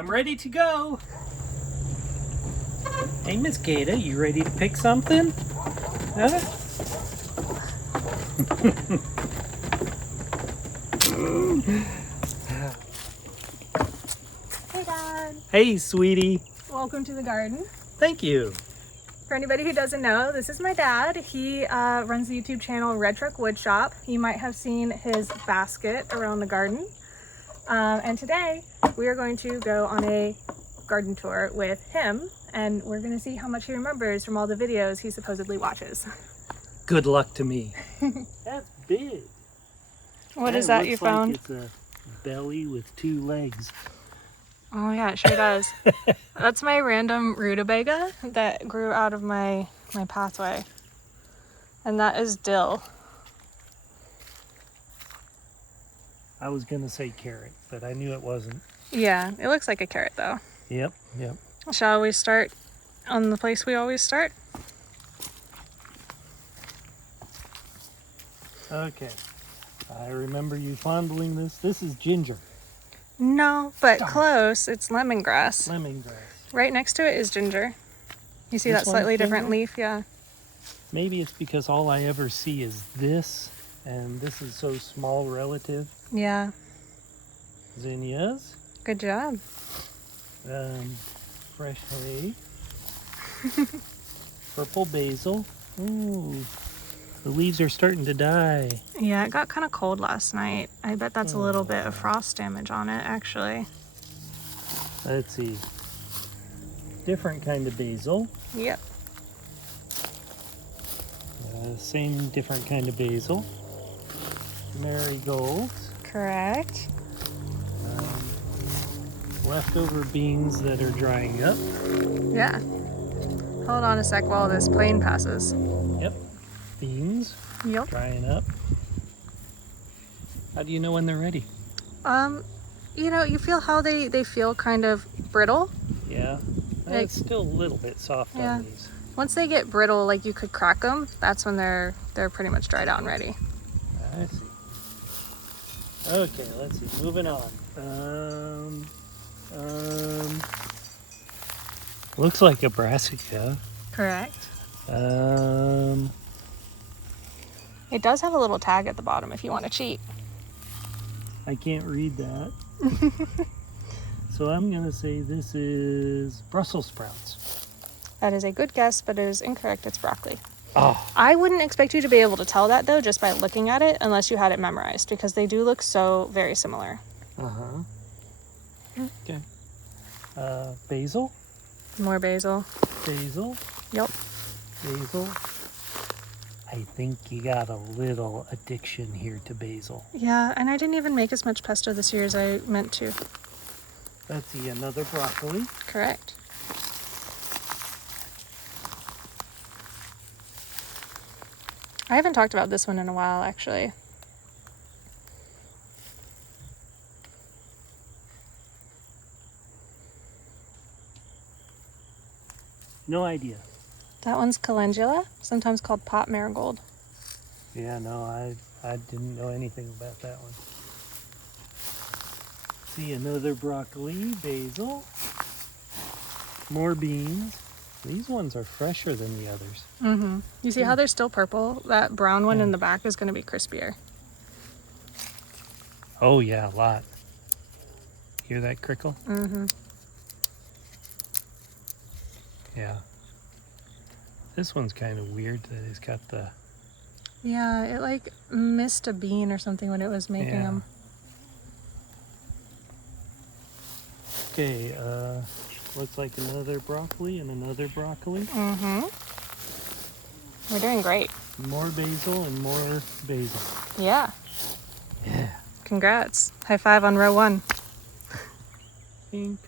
I'm ready to go. Hey, Miss Gata, you ready to pick something? Huh? Hey, Dad. Hey, sweetie. Welcome to the garden. Thank you. For anybody who doesn't know, this is my dad. He runs the YouTube channel Truck Woodshop. You might have seen his basket around the garden. And today we are going to go on a garden tour with him, and we're going to see how much he remembers from all the videos he supposedly watches. Good luck to me. That's big. What is that you found? It's a belly with 2 legs. Oh yeah, it sure does. That's my random rutabaga that grew out of my pathway. And that is dill. I was gonna say carrot, but I knew it wasn't. Yeah, it looks like a carrot though. Yep. Shall we start on the place we always start? Okay. I remember you fondling this. This is ginger. No, but close. It's lemongrass. Lemongrass. Right next to it is ginger. You see This that slightly one's different ginger? leaf? Yeah. Maybe it's because all I ever see is this, and this is so small relative. Yeah. Zinnias. Good job. Fresh hay. Purple basil. Ooh. The leaves are starting to die. Yeah, it got kind of cold last night. I bet that's a little bit of frost damage on it, actually. Let's see. Different kind of basil. Yep. Same different kind of basil. Marigolds. Correct. Leftover beans that are drying up. Yeah. Hold on a sec while this plane passes. Yep. Beans Yep. drying up. How do you know when they're ready? You know, you feel how they feel kind of brittle. Yeah. Like- It's still a little bit soft Yeah. on these. Once they get brittle, like you could crack them, that's when they're pretty much dried out and ready. I see. Okay, let's see. Moving on. Looks like a brassica. Correct. Um, It does have a little tag at the bottom if you want to cheat. I can't read that. So I'm gonna say this is Brussels sprouts. That is a good guess, but it is incorrect. It's broccoli. Oh, I wouldn't expect you to be able to tell that though, just by looking at it, unless you had it memorized, because they do look so very similar. okay. Basil. More basil. Basil. Yep. Basil. I think you got a little addiction here to basil. Yeah, and I didn't even make as much pesto this year as I meant to. Let's see, another broccoli. Correct. I haven't talked about this one in a while, actually. No idea. That one's calendula, sometimes called pot marigold. Yeah, no, I didn't know anything about that one. See, another broccoli, basil, more beans. These ones are fresher than the others. Mm-hmm. You see how they're still purple? That brown one in the back is going to be crispier. Oh yeah, a lot. Hear that crickle? Mm-hmm. Yeah. This one's kind of weird that it's got the... Yeah, it like missed a bean or something when it was making Yeah. them. Okay, looks like another broccoli and another broccoli. Mm-hmm. We're doing great. More basil and more basil. Yeah. Yeah. Congrats. High five on row 1. Pink.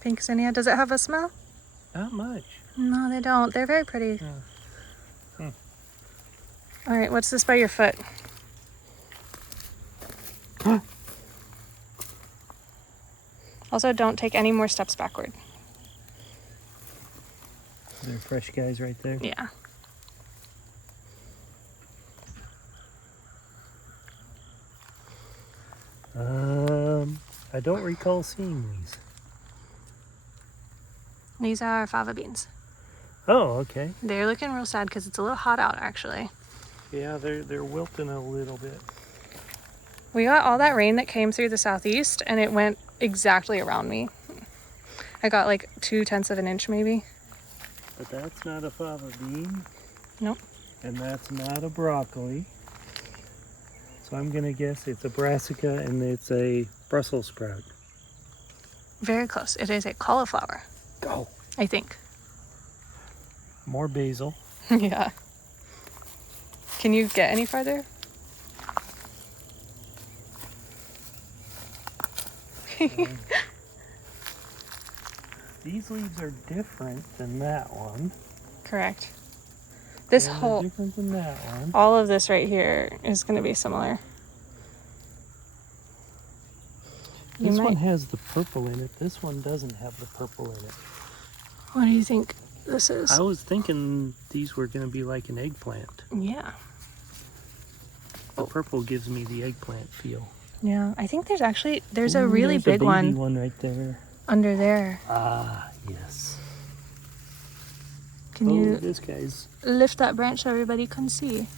Pink zinnia. Does it have a smell? Not much. No, they don't. They're very pretty. Yeah. All right, what's this by your foot? Also, don't take any more steps backward. They're fresh guys right there. Yeah. I don't recall seeing these. These are fava beans. Oh, okay. They're looking real sad because it's a little hot out, actually. Yeah, they're wilting a little bit. We got all that rain that came through the southeast, and it went exactly around me. I got like 2/10 of an inch, maybe. But that's not a fava bean. Nope. And that's not a broccoli. So I'm gonna guess it's a brassica and it's a Brussels sprout. Very close. It is a cauliflower, Go. I think. More basil. Yeah. Can you get any farther? These leaves are different than that one. Correct. This And they're whole, different than that one. all of this right here is going to be similar. This one has the purple in it. This one doesn't have the purple in it. What do you think this is? I was thinking these were going to be like an eggplant. Yeah. The purple gives me the eggplant feel. Yeah. I think there's a Ooh, really there's a big baby one right there. under there. Ah, yes. Can Oh, you this guy's. lift that branch so everybody can see?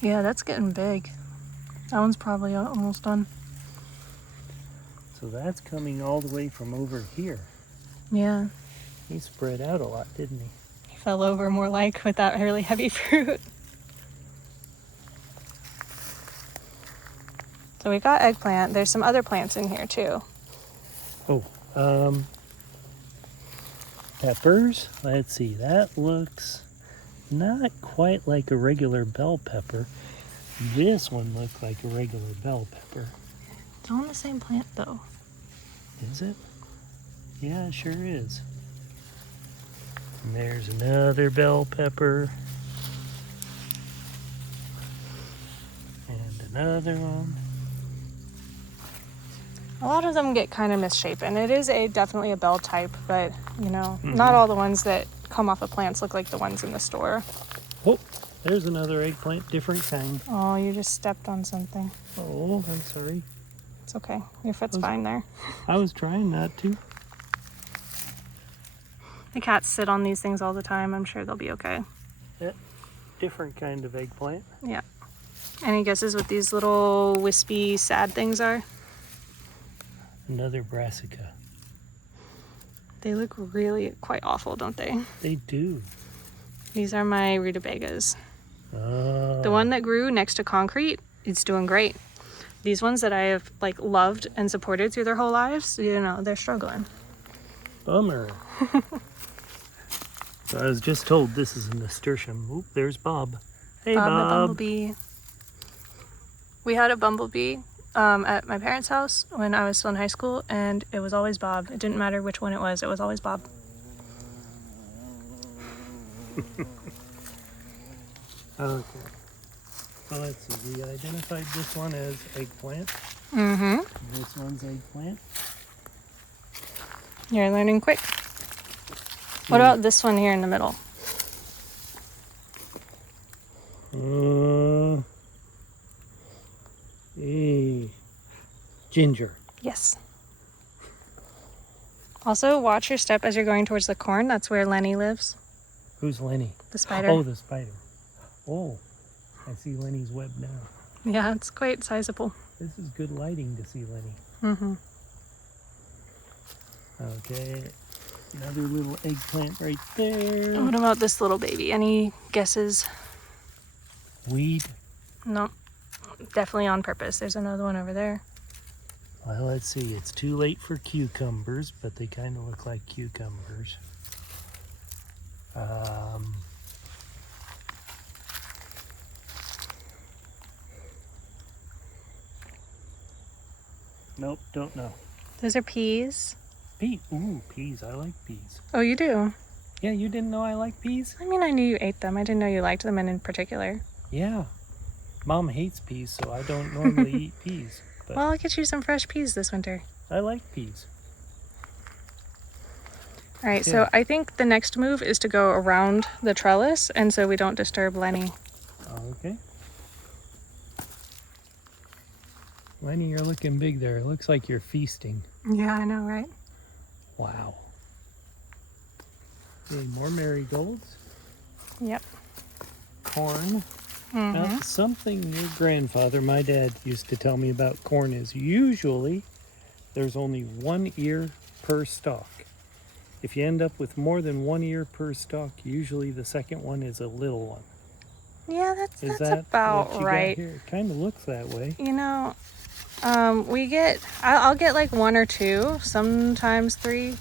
Yeah, that's getting big. That one's probably almost done. So that's coming all the way from over here. Yeah. He spread out a lot, didn't he? He fell over more like with that really heavy fruit. So we got eggplant. There's some other plants in here too. Oh, peppers. Let's see. That looks not quite like a regular bell pepper. This one looks like a regular bell pepper. It's on the same plant though. Is it? Yeah, it sure is. And there's another bell pepper. And another one. A lot of them get kind of misshapen. It is definitely a bell type, but you know, not all the ones that come off of plants look like the ones in the store. Oh, there's another eggplant, different kind. Oh, you just stepped on something. Oh, I'm sorry. It's okay. Your foot's fine there. I was trying not to. The cats sit on these things all the time. I'm sure they'll be okay. Yeah, different kind of eggplant. Yeah. Any guesses what these little wispy, sad things are? Another brassica. They look really quite awful, don't they? They do. These are my rutabagas. Oh. The one that grew next to concrete, it's doing great. These ones that I have like loved and supported through their whole lives, you know, they're struggling. Bummer. So I was just told this is a nasturtium. Oop, there's Bob. Hey, Bob the Bob. bumblebee. We had a bumblebee at my parents' house when I was still in high school, and it was always Bob. It didn't matter which one it was always Bob. Okay. So let's see. We identified this one as eggplant. Mm-hmm. This one's eggplant. You're learning quick. What about this one here in the middle? Ginger. Yes. Also, watch your step as you're going towards the corn. That's where Lenny lives. Who's Lenny? The spider. Oh, the spider. Oh, I see Lenny's web now. Yeah, it's quite sizable. This is good lighting to see Lenny. Mm-hmm. Okay, another little eggplant right there. What about this little baby? Any guesses? Weed. No, definitely on purpose. There's another one over there. Well, let's see. It's too late for cucumbers, but they kind of look like cucumbers. Nope, don't know. Those are peas. Ooh, peas. I like peas. Oh, you do? Yeah, you didn't know I like peas? I mean, I knew you ate them. I didn't know you liked them in particular. Yeah. Mom hates peas, so I don't normally eat peas. But Well, I'll get you some fresh peas this winter. I like peas. All right, Yeah. so I think the next move is to go around the trellis, and so we don't disturb Lenny. Okay. Lenny, you're looking big there. It looks like you're feasting. Yeah, I know, right? Wow. Okay, more marigolds. Yep. Corn. Mm-hmm. Now, something your grandfather, my dad, used to tell me about corn is usually there's only one ear per stalk. If you end up with more than one ear per stalk, usually the second one is a little one. Yeah, that's Is that about what you right. got here? It kind of looks that way. You know, I'll get like one or two, sometimes three,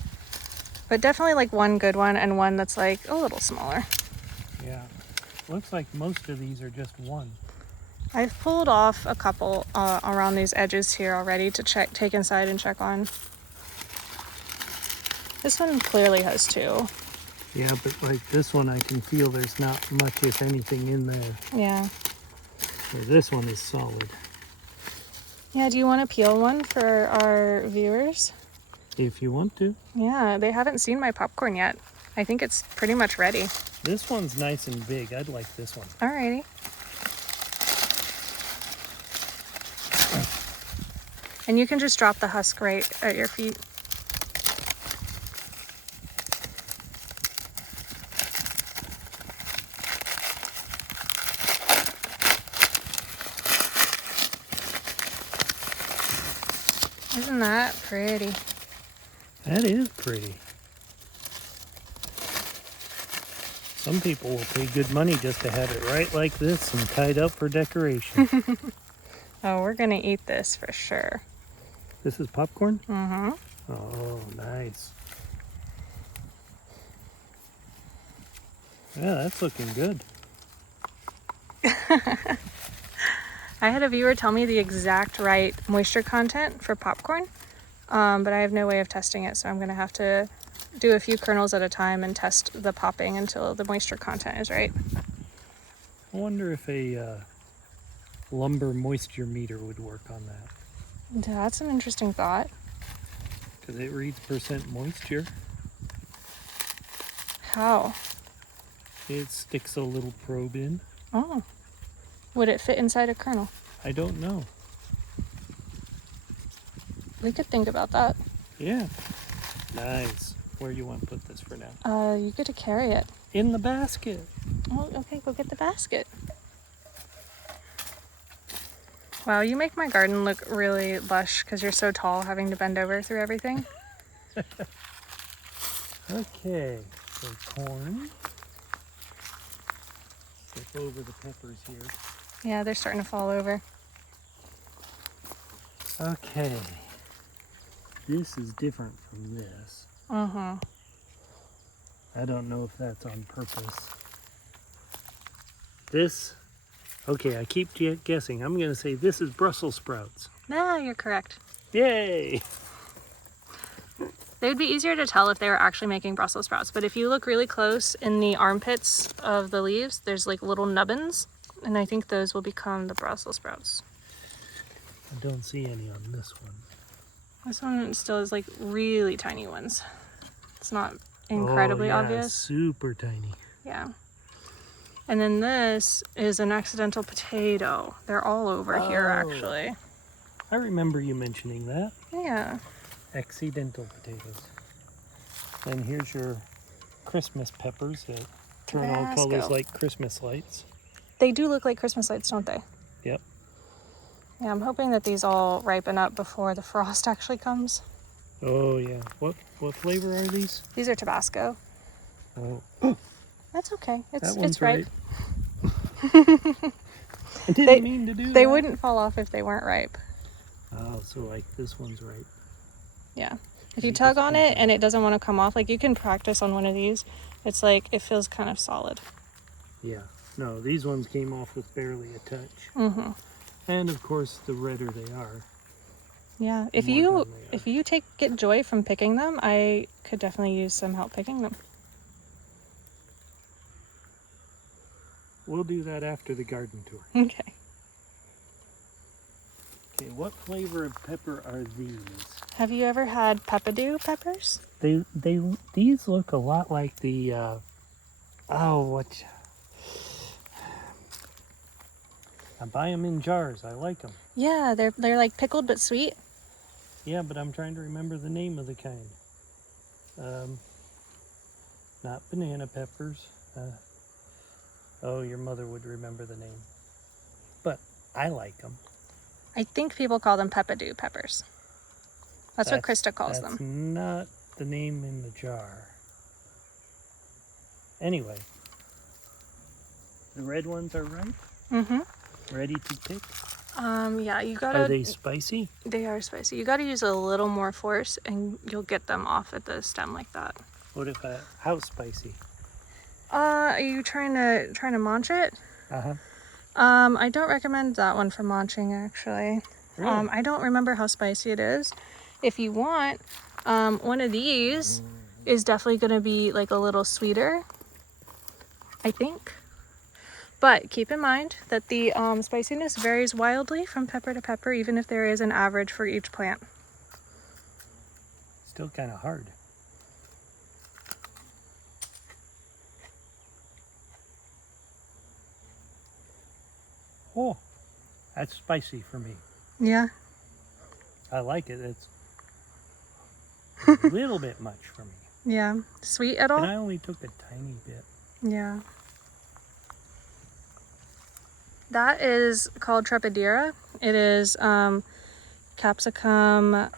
but definitely like one good one and one that's like a little smaller. Yeah. Looks like most of these are just one. I've pulled off a couple around these edges here already to take inside and check on. This one clearly has two. Yeah, but like this one, I can feel there's not much, if anything, in there. Yeah. So this one is solid. Yeah, do you want to peel one for our viewers? If you want to. Yeah, they haven't seen my popcorn yet. I think it's pretty much ready. This one's nice and big. I'd like this one. Alrighty. And you can just drop the husk right at your feet. Isn't that pretty? That is pretty. Some people will pay good money just to have it right like this and tied up for decoration. Oh, we're gonna eat this for sure. This is popcorn? Mm-hmm. Oh, nice. Yeah, that's looking good. I had a viewer tell me the exact right moisture content for popcorn, but I have no way of testing it, so I'm gonna have to do a few kernels at a time and test the popping until the moisture content is right. I wonder if a lumber moisture meter would work on that. That's an interesting thought. Because it reads % moisture. How? It sticks a little probe in. Oh. Would it fit inside a kernel? I don't know. We could think about that. Yeah. Nice. Where do you want to put this for now? You get to carry it. In the basket. Oh, okay, go get the basket. Wow, you make my garden look really lush because you're so tall, having to bend over through everything. Okay, so corn. Flip over the peppers here. Yeah, they're starting to fall over. Okay. This is different from this. Uh-huh. I don't know if that's on purpose. This, okay, I keep guessing. I'm going to say this is Brussels sprouts. Nah, you're correct. Yay! They would be easier to tell if they were actually making Brussels sprouts, but if you look really close in the armpits of the leaves, there's like little nubbins, and I think those will become the Brussels sprouts. I don't see any on this one. This one still is like really tiny ones. It's not incredibly obvious. Super tiny. Yeah. And then this is an accidental potato. They're all over here, actually. I remember you mentioning that. Yeah. Accidental potatoes. And here's your Christmas peppers that turn all colors like Christmas lights. They do look like Christmas lights, don't they? Yep. Yeah, I'm hoping that these all ripen up before the frost actually comes. Oh yeah. What flavor are these? These are Tabasco. Oh. That's okay. That It's ripe. I didn't mean to do that. They wouldn't fall off if they weren't ripe. Oh, so like this one's ripe. Yeah. If you tug on it and it doesn't want to come off, like you can practice on one of these. It's like, it feels kind of solid. Yeah. No, these ones came off with barely a touch. Mm-hmm. And of course, the redder they are. Yeah. If you get joy from picking them, I could definitely use some help picking them. We'll do that after the garden tour. Okay. Okay, what flavor of pepper are these? Have you ever had peppadew peppers? These look a lot like the I buy them in jars. I like them. Yeah, they're like pickled but sweet. Yeah, but I'm trying to remember the name of the kind. Not banana peppers. Oh, your mother would remember the name. But I like them. I think people call them peppadew peppers. That's what Krista calls That's them. not the name in the jar. Anyway, the red ones are ripe. Mm-hmm. Ready to pick. Yeah, you gotta. Are they spicy? They are spicy. You gotta use a little more force, and you'll get them off at the stem like that. What if how spicy? Are you trying to munch it? Uh-huh. I don't recommend that one for munching, actually. Really? I don't remember how spicy it is. If you want, one of these is definitely gonna be like a little sweeter, I think. But keep in mind that the spiciness varies wildly from pepper to pepper, even if there is an average for each plant. Still kind of hard. Oh, that's spicy for me. Yeah. I like it. It's a little bit much for me. Yeah. Sweet at all? And I only took a tiny bit. Yeah. That is called Trepidera. It is capsicum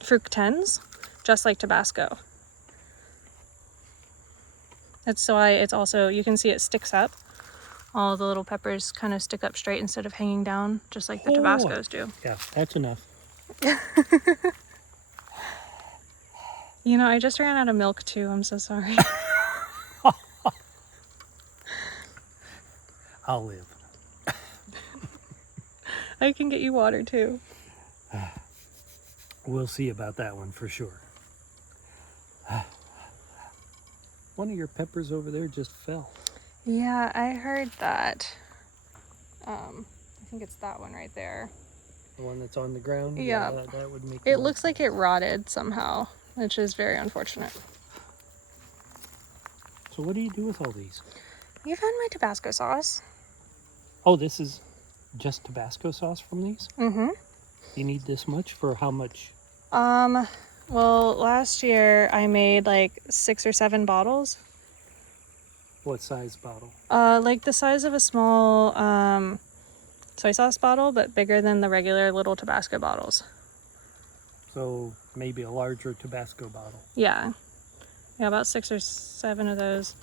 fructens, just like Tabasco. That's why it's also, you can see it sticks up. All the little peppers kind of stick up straight instead of hanging down, just like the Tabascos do. Yeah, that's enough. You know, I just ran out of milk too. I'm so sorry. I'll live. I can get you water too. We'll see about that one for sure. One of your peppers over there just fell. Yeah, I heard that. I think it's that one right there. The one that's on the ground? Yeah. That would make It looks like it rotted somehow, which is very unfortunate. So what do you do with all these? You found my Tabasco sauce. Oh, this is just Tabasco sauce from these? Mm-hmm. You need this much for how much? Well, last year I made like 6 or 7 bottles. What size bottle? Like the size of a small soy sauce bottle, but bigger than the regular little Tabasco bottles. So maybe a larger Tabasco bottle. Yeah. Yeah, about 6 or 7 of those.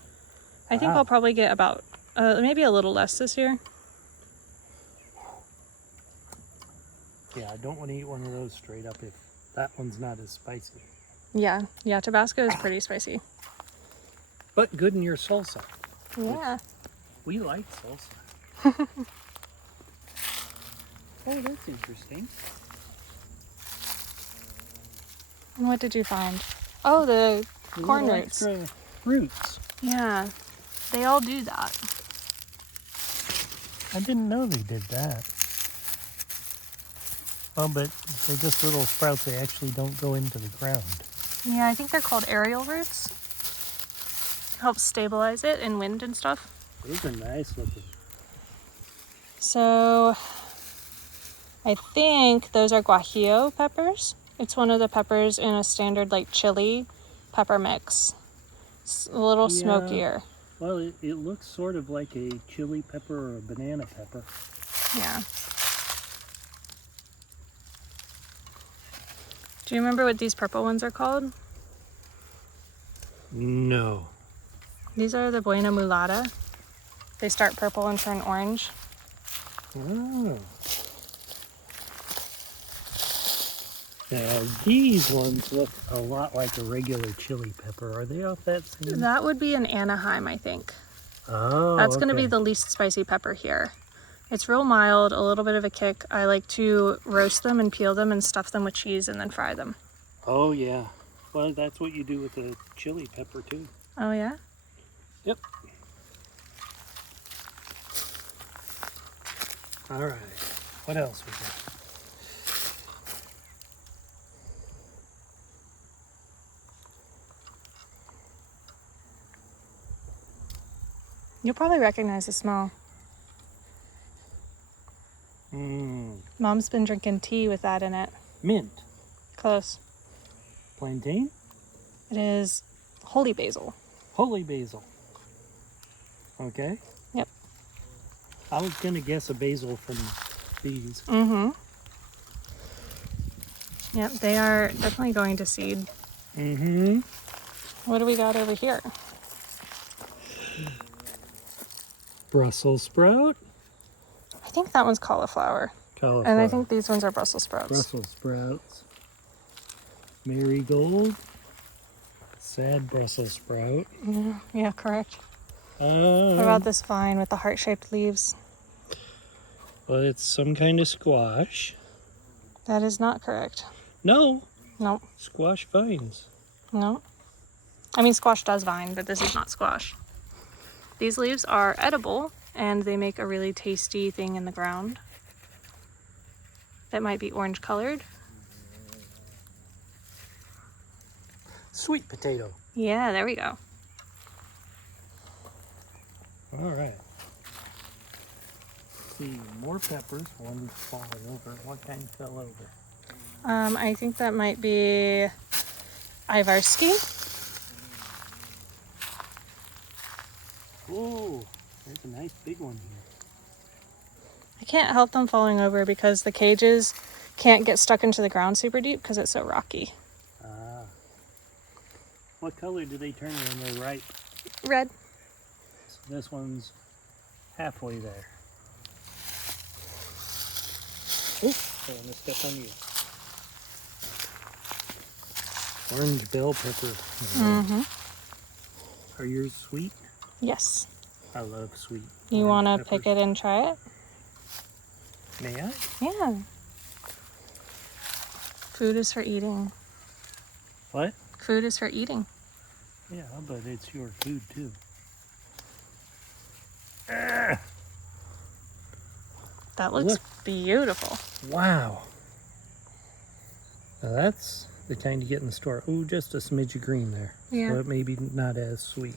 I think Wow. I'll probably get about maybe a little less this year. Yeah, I don't want to eat one of those straight up if that one's not as spicy. Yeah, Tabasco is pretty spicy. But good in your salsa. Yeah. We like salsa. Oh, that's interesting. And what did you find? Oh, the corn Little roots. extra roots. Yeah, they all do that. I didn't know they did that. Oh, but they're just little sprouts. They actually don't go into the ground. Yeah, I think they're called aerial roots. Helps stabilize it in wind and stuff. Those are nice looking. So I think those are guajillo peppers. It's one of the peppers in a standard like chili pepper mix. It's a little Yeah. smokier. Well, it looks sort of like a chili pepper or a banana pepper. Yeah. Do you remember what these purple ones are called? No. These are the Buena Mulata. They start purple and turn orange. Oh. Now, these ones look a lot like a regular chili pepper. Are they off that same? That would be an Anaheim, I think. Oh, That's going to okay. be the least spicy pepper here. It's real mild, a little bit of a kick. I like to roast them and peel them and stuff them with cheese and then fry them. Oh, yeah. Well, that's what you do with a chili pepper, too. Oh, yeah? Yep. All right. What else we got? You'll probably recognize the smell. Mom's been drinking tea with that in it. Mint. Close. Plantain? It is holy basil. Holy basil. Okay. Yep. I was gonna guess a basil from these. Mm-hmm. Yep, they are definitely going to seed. Mm-hmm. What do we got over here? Brussels sprout. I think that one's cauliflower. Cauliflower. And I think these ones are Brussels sprouts. Brussels sprouts. Marigold. Sad Brussels sprout. Yeah, correct. What about this vine with the heart-shaped leaves? Well, it's some kind of squash. That is not correct. No, No, squash vines. no. I mean, squash does vine, but this is not squash. These leaves are edible, and they make a really tasty thing in the ground. That might be orange colored. Sweet potato. Yeah, there we go. All right. Let's see, more peppers. One falling over. What kind fell over? I think that might be Ivarski. Oh, there's a nice big one here. I can't help them falling over because the cages can't get stuck into the ground super deep because it's so rocky. Ah. What color do they turn when they're ripe? Red. So this one's halfway there. Oh, I want to step on you. Orange bell pepper. Mm-hmm. Are yours sweet? Yes. I love sweet. You want to pick it and try it? May I? Yeah. Food is for eating. What? Food is for eating. Yeah, but it's your food too. That looks Look. beautiful. Wow. Now that's the kind you get in the store. Oh, just a smidge of green there. Yeah. So it may be not as sweet.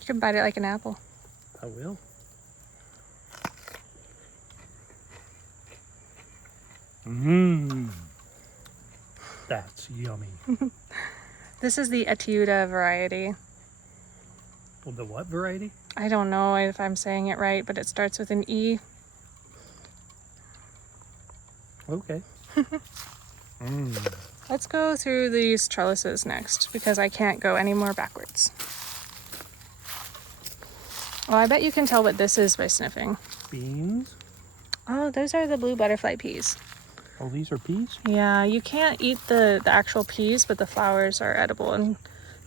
You can bite it like an apple. I will. Mmm. That's yummy. This is the Etiuda variety. Well, the what variety? I don't know if I'm saying it right, but it starts with an E. Okay. Let's go through these trellises next because I can't go any more backwards. Oh, I bet you can tell what this is by sniffing. Beans. Oh, those are the blue butterfly peas. Oh, these are peas? Yeah, you can't eat the actual peas, but the flowers are edible and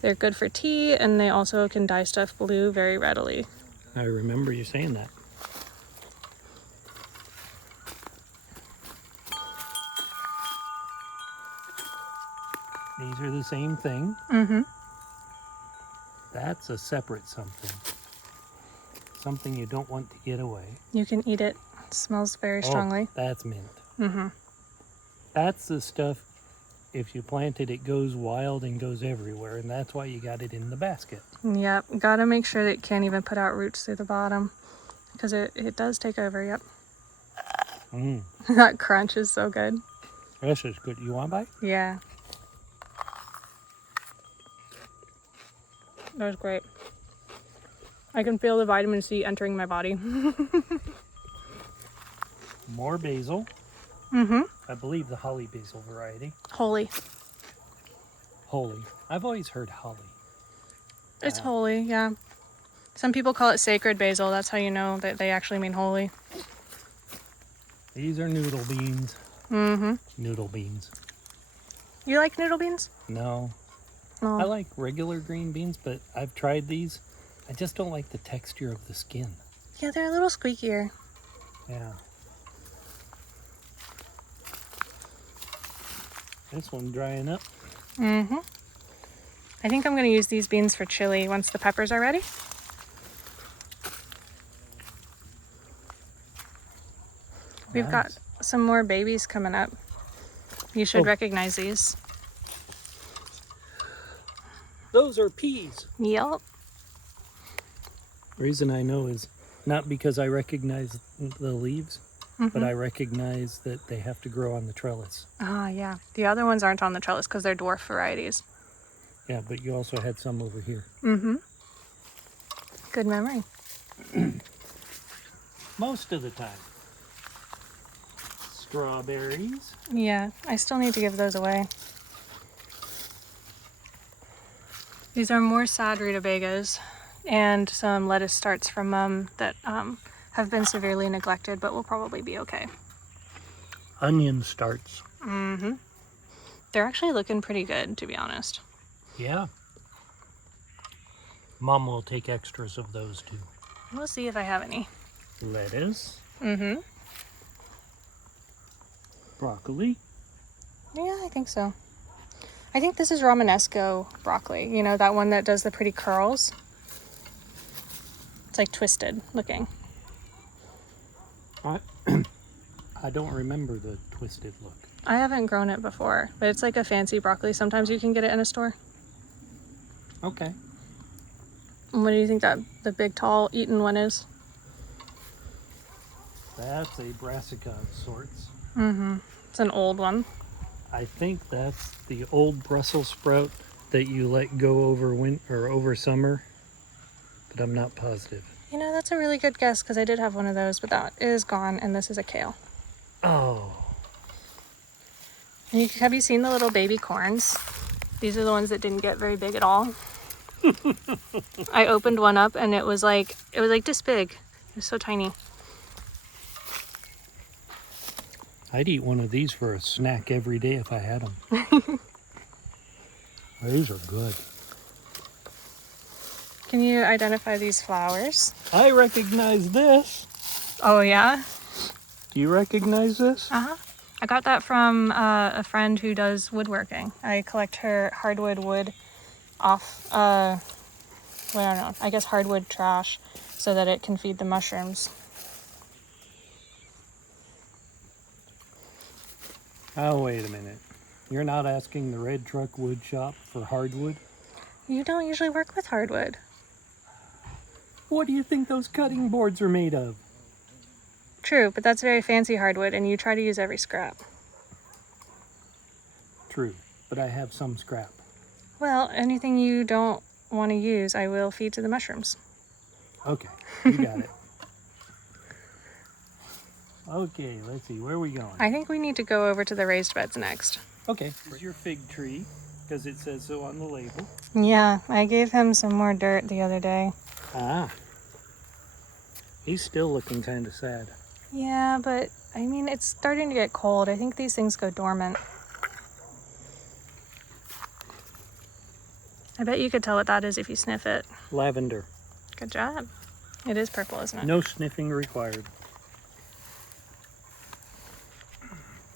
they're good for tea, and they also can dye stuff blue very readily. I remember you saying that. These are the same thing. Mm-hmm. That's a separate something. Something you don't want to get away. You can eat it. It smells very strongly. Oh, that's mint. Mm-hmm. That's the stuff, if you plant it, it goes wild and goes everywhere, and that's why you got it in the basket. Yep, gotta make sure that it can't even put out roots through the bottom because it does take over, yep. That crunch is so good. This is good. You want a bite? Yeah. That was great. I can feel the vitamin C entering my body. More basil. Mm-hmm. I believe the holly basil variety. Holy. Holy. I've always heard holly. It's holy, yeah. Some people call it sacred basil. That's how you know that they actually mean holy. These are noodle beans. Mm-hmm. Noodle beans. You like noodle beans? No. Oh. I like regular green beans, but I've tried these. I just don't like the texture of the skin. Yeah, they're a little squeakier. Yeah. This one drying up. Mm-hmm. I think I'm going to use these beans for chili once the peppers are ready. We've got some more babies coming up. You should recognize these. Those are peas. Yep. Reason I know is not because I recognize the leaves, but I recognize that they have to grow on the trellis. Ah, yeah. The other ones aren't on the trellis because they're dwarf varieties. Yeah, but you also had some over here. Mm-hmm. Good memory. Most of the time. Strawberries. Yeah, I still need to give those away. These are more sad rutabagas and some lettuce starts from Mum that have been severely neglected, but will probably be okay. Onion starts. Mm-hmm. They're actually looking pretty good, to be honest. Yeah. Mom will take extras of those too. We'll see if I have any. Lettuce. Mm-hmm. Broccoli. Yeah, I think so. I think this is Romanesco broccoli. You know, that one that does the pretty curls. It's like twisted looking. I don't remember the twisted look. I haven't grown it before, but it's like a fancy broccoli. Sometimes you can get it in a store. Okay. And what do you think that the big, tall, eaten one is? That's a brassica of sorts. Mm-hmm. It's an old one. I think that's the old Brussels sprout that you let go over winter or over summer, but I'm not positive. You know, that's a really good guess because I did have one of those, but that is gone, and this is a kale. Oh. And have you seen the little baby corns? These are the ones that didn't get very big at all. I opened one up and it was like this big. It was so tiny. I'd eat one of these for a snack every day if I had them. These are good. Can you identify these flowers? I recognize this. Oh, yeah? Do you recognize this? Uh-huh. I got that from a friend who does woodworking. I collect her hardwood wood off, well, I don't know, I guess hardwood trash so that it can feed the mushrooms. Oh, wait a minute. You're not asking the Red Truck Woodshop for hardwood? You don't usually work with hardwood. What do you think those cutting boards are made of? True, but that's very fancy hardwood and you try to use every scrap. True, but I have some scrap. Well, anything you don't want to use, I will feed to the mushrooms. Okay, you got it. Okay, let's see, where are we going? I think we need to go over to the raised beds next. Okay, here's your fig tree, because it says so on the label. Yeah, I gave him some more dirt the other day. Ah. He's still looking kind of sad. Yeah, but I mean, it's starting to get cold. I think these things go dormant. I bet you could tell what that is if you sniff it. Lavender. Good job. It is purple, isn't it? No sniffing required.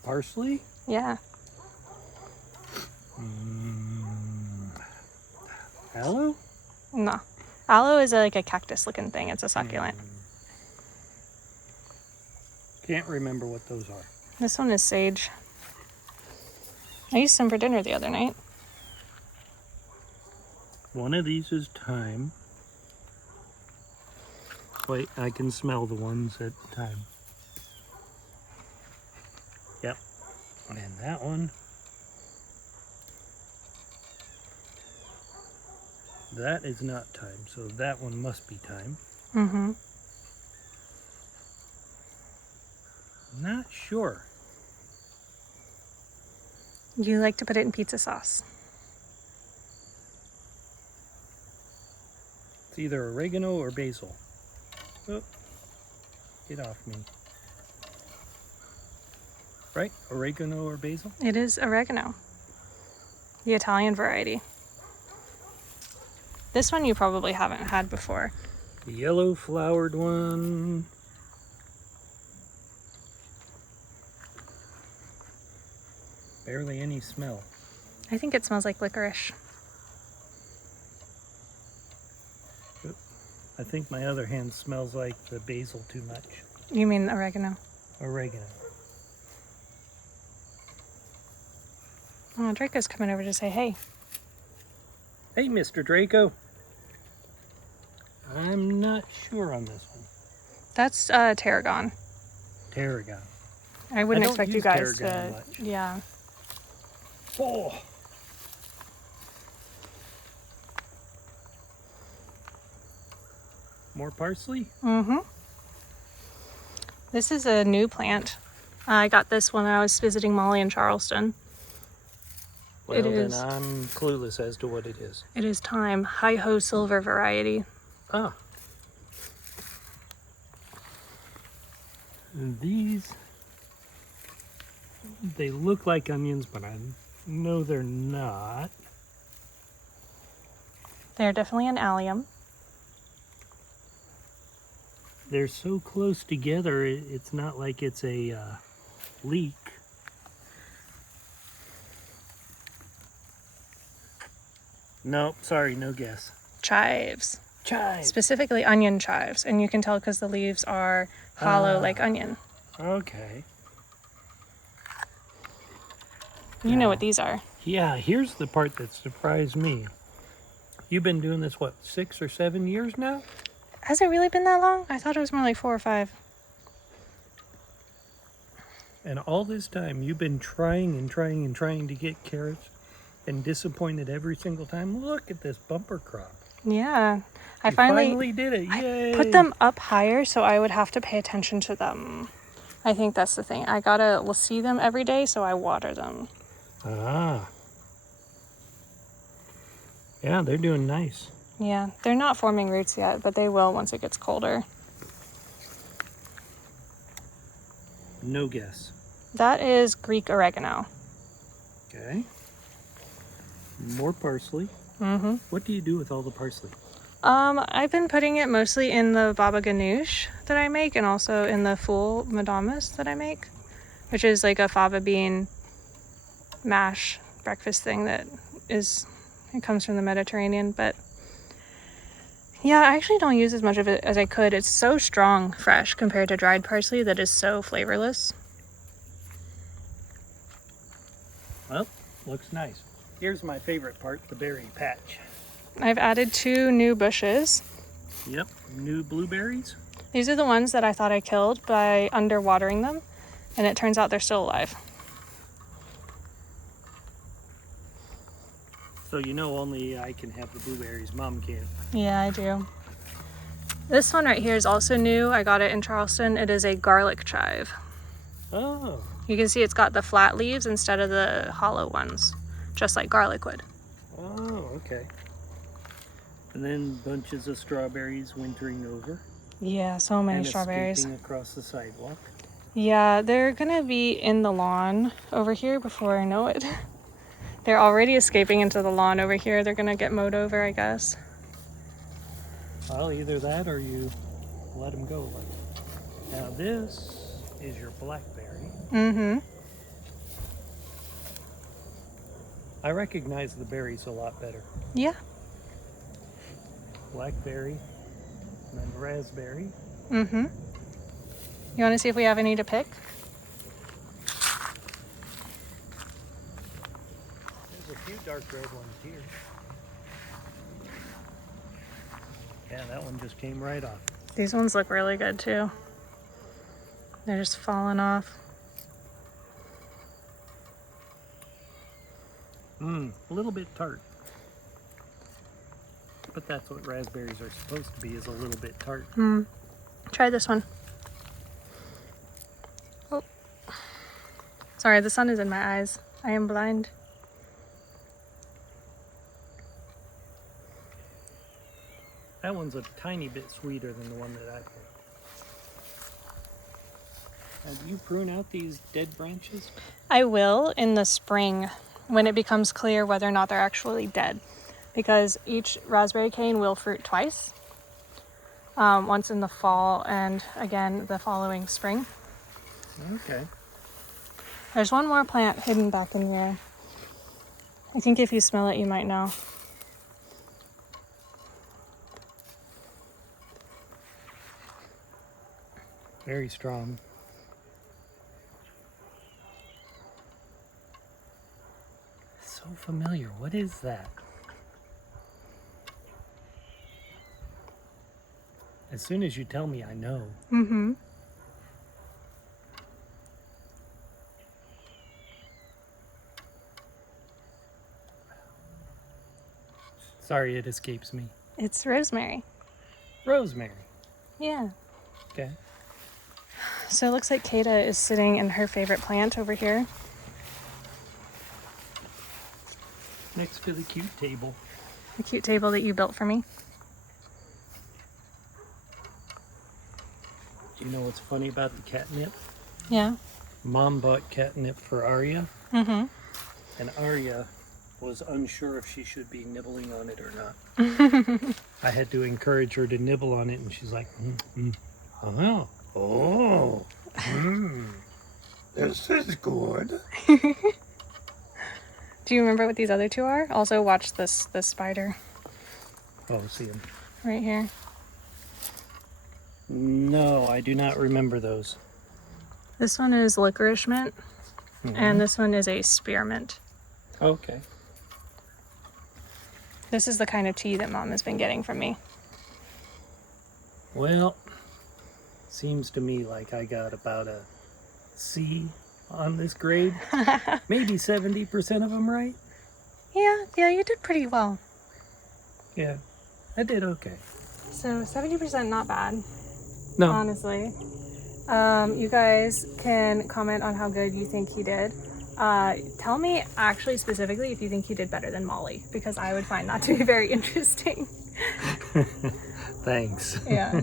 Parsley? Yeah. Aloe? No. Aloe is like a cactus looking thing. It's a succulent. Can't remember what those are. This one is sage. I used some for dinner the other night. One of these is thyme. Wait, I can smell the ones at thyme. Yep. And that one. That is not thyme, so that one must be thyme. Mm-hmm. Not sure. You like to put it in pizza sauce. It's either oregano or basil. Oh, get off me. Right? Oregano or basil? It is oregano. The Italian variety. This one you probably haven't had before. The yellow flowered one. Barely any smell. I think it smells like licorice. I think my other hand smells like the basil too much. You mean oregano? Oregano. Oh, Draco's coming over to say hey. Hey, Mr. Draco. I'm not sure on this one. That's tarragon. Tarragon. I wouldn't don't expect you use guys tarragon to. much. Yeah. Oh. More parsley? Mm-hmm. This is a new plant. I got this when I was visiting Molly in Charleston. Well, then I'm clueless as to what it is. It is thyme, hi-ho silver variety. Ah. And these, they look like onions, but I know they're not. They're definitely an allium. They're so close together, it's not like it's a leek. Nope, sorry, no guess. Chives. Chives. Specifically onion chives. And you can tell because the leaves are hollow like onion. Okay. You know what these are. Yeah, here's the part that surprised me. You've been doing this, what, 6 or 7 years now? Has it really been that long? I thought it was more like 4 or 5. And all this time, you've been trying and trying and trying to get carrots and disappointed every single time. Look at this bumper crop. Yeah. I You finally did it. Yay. put them up higher so I would have to pay attention to them. I think that's the thing. I gotta see them every day, so I water them. Ah. Yeah, they're doing nice. Yeah, they're not forming roots yet, but they will once it gets colder. No guess. That is Greek oregano. Okay. More parsley. Mm-hmm. What do you do with all the parsley? I've been putting it mostly in the baba ganoush that I make and also in the full madamas that I make, which is like a fava bean mash breakfast thing that it comes from the Mediterranean. But yeah, I actually don't use as much of it as I could. It's so strong fresh compared to dried parsley that is so flavorless. Well, looks nice. Here's my favorite part, the berry patch. I've added 2 new bushes. Yep, new blueberries. These are the ones that I thought I killed by underwatering them, and it turns out they're still alive. So you know only I can have the blueberries, Mom can't. Yeah, I do. This one right here is also new. I got it in Charleston. It is a garlic chive. Oh. You can see it's got the flat leaves instead of the hollow ones, just like garlic would. Oh, okay. And then bunches of strawberries wintering over. Yeah, so many and strawberries. escaping across the sidewalk. Yeah, they're gonna be in the lawn over here before I know it. They're already escaping into the lawn over here. They're gonna get mowed over, I guess. Well, either that or you let them go. Now this is your blackberry. Mm-hmm. I recognize the berries a lot better. Yeah. Blackberry, and then raspberry. Mm-hmm. You want to see if we have any to pick? There's a few dark red ones here. Yeah, that one just came right off. These ones look really good too. They're just falling off. A little bit tart. But that's what raspberries are supposed to be, is a little bit tart. Try this one. Oh. Sorry, the sun is in my eyes. I am blind. That one's a tiny bit sweeter than the one that I picked. Now, do you prune out these dead branches? I will in the spring when it becomes clear whether or not they're actually dead, because each raspberry cane will fruit twice, once in the fall and again the following spring. Okay. There's one more plant hidden back in here. I think if you smell it, you might know. Very strong. So familiar. What is that? As soon as you tell me, I know. Mm-hmm. Sorry, it escapes me. It's rosemary. Rosemary. Yeah. Okay. So it looks like Kata is sitting in her favorite plant over here. Next to the cute table. The cute table that you built for me. Do you know what's funny about the catnip? Yeah. Mom bought catnip for Arya, Mm-hmm. and Arya was unsure if she should be nibbling on it or not. I had to encourage her to nibble on it, and she's like, oh, this is good. Do you remember what these other two are? Also watch this spider Oh, see him. right here. No, I do not remember those. This one is licorice mint, and this one is a spearmint. Okay. This is the kind of tea that Mom has been getting from me. Well, seems to me like I got about a C on this grade. Maybe 70% of them right. Yeah, you did pretty well. Yeah, I did okay. So 70% not bad, No, honestly. You guys can comment on how good you think he did. Tell me actually specifically if you think he did better than Molly, because I would find that to be very interesting. thanks. Yeah.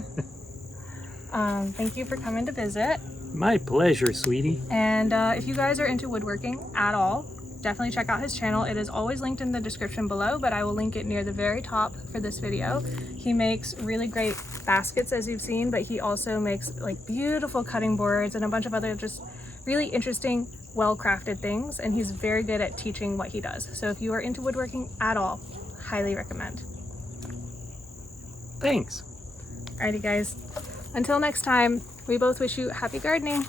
Thank you for coming to visit. My pleasure, sweetie. And if you guys are into woodworking at all, definitely check out his channel. It is always linked in the description below, but I will link it near the very top for this video. He makes really great baskets, as you've seen, but he also makes like beautiful cutting boards and a bunch of other just really interesting, well-crafted things. And he's very good at teaching what he does. So if you are into woodworking at all, highly recommend. Thanks. Alrighty guys, until next time, we both wish you happy gardening.